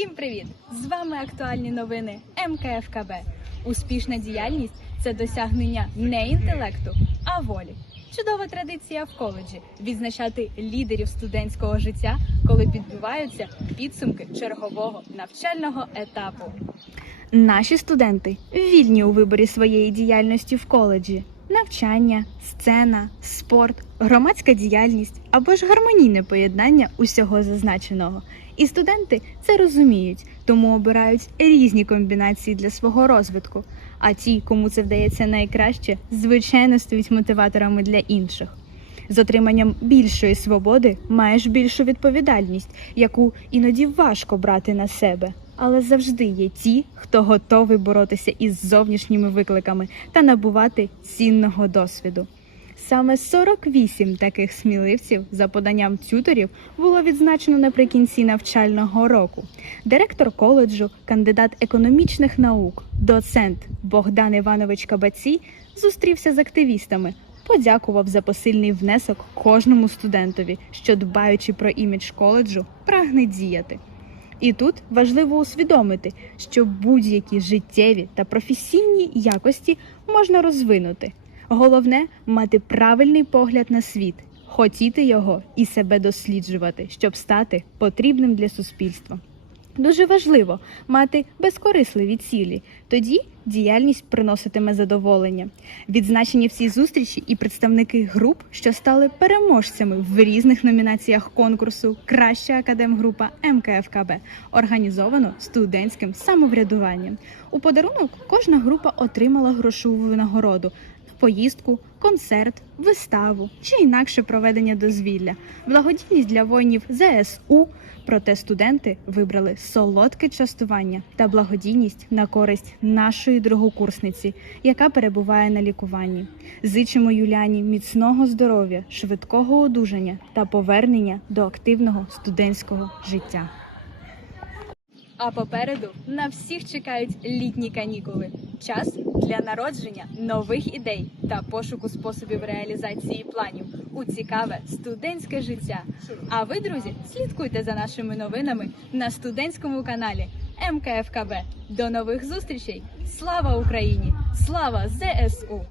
Всім привіт! З вами актуальні новини МКФКБ. Успішна діяльність це досягнення не інтелекту, а волі. Чудова традиція в коледжі відзначати лідерів студентського життя, коли підбиваються підсумки чергового навчального етапу. Наші студенти вільні у виборі своєї діяльності в коледжі. Навчання, сцена, спорт, громадська діяльність або ж гармонійне поєднання усього зазначеного. І студенти це розуміють, тому обирають різні комбінації для свого розвитку. А ті, кому це вдається найкраще, звичайно стають мотиваторами для інших. З отриманням більшої свободи маєш більшу відповідальність, яку іноді важко брати на себе. Але завжди є ті, хто готовий боротися із зовнішніми викликами та набувати цінного досвіду. Саме 48 таких сміливців за поданням тюторів було відзначено наприкінці навчального року. Директор коледжу, кандидат економічних наук, доцент Богдан Іванович Кабаці зустрівся з активістами, подякував за посильний внесок кожному студентові, що, дбаючи про імідж коледжу, прагне діяти. І тут важливо усвідомити, що будь-які життєві та професійні якості можна розвинути. Головне мати правильний погляд на світ, хотіти його і себе досліджувати, щоб стати потрібним для суспільства. Дуже важливо мати безкорисливі цілі, тоді діяльність приноситиме задоволення. Відзначені всі зустрічі і представники груп, що стали переможцями в різних номінаціях конкурсу Краща академгрупа МКФКБ, організовано студентським самоврядуванням. У подарунок кожна група отримала грошову винагороду. Поїздку, концерт, виставу чи інакше проведення дозвілля, благодійність для воїнів ЗСУ. Проте студенти вибрали солодке частування та благодійність на користь нашої другокурсниці, яка перебуває на лікуванні. Зичимо Юляні міцного здоров'я, швидкого одужання та повернення до активного студентського життя. А попереду на всіх чекають літні канікули. Час для народження нових ідей та пошуку способів реалізації планів у цікаве студентське життя. А ви, друзі, слідкуйте за нашими новинами на студентському каналі МКФКБ. До нових зустрічей! Слава Україні! Слава ЗСУ!